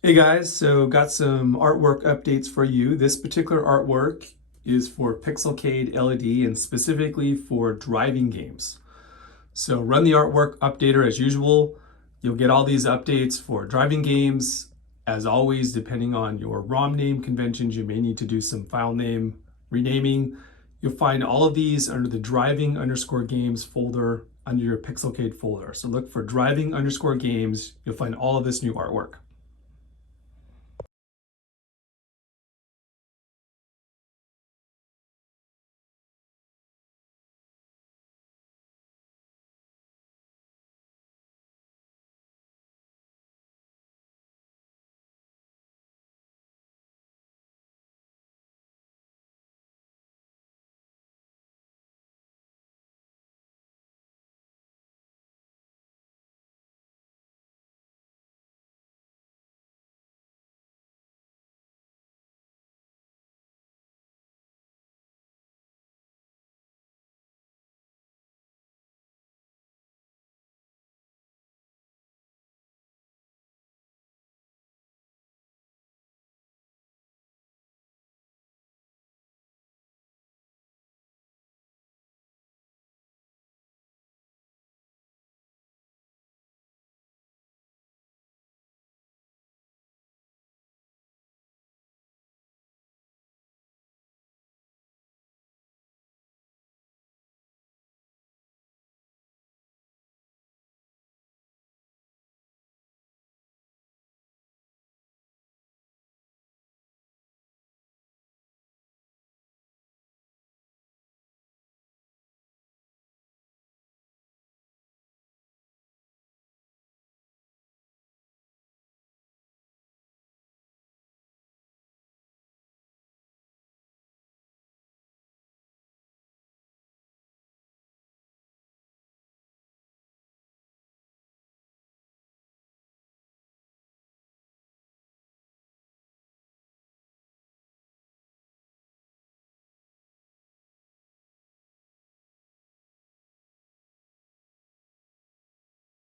Hey guys, so got some artwork updates for you. This particular artwork is for Pixelcade LED and specifically for driving games. So run the artwork updater as usual. You'll get all these updates for driving games. As always, depending on your ROM name conventions, you may need to do some file name renaming. You'll find all of these under the driving underscore games folder under your Pixelcade folder. So look for driving underscore games. You'll find all of this new artwork.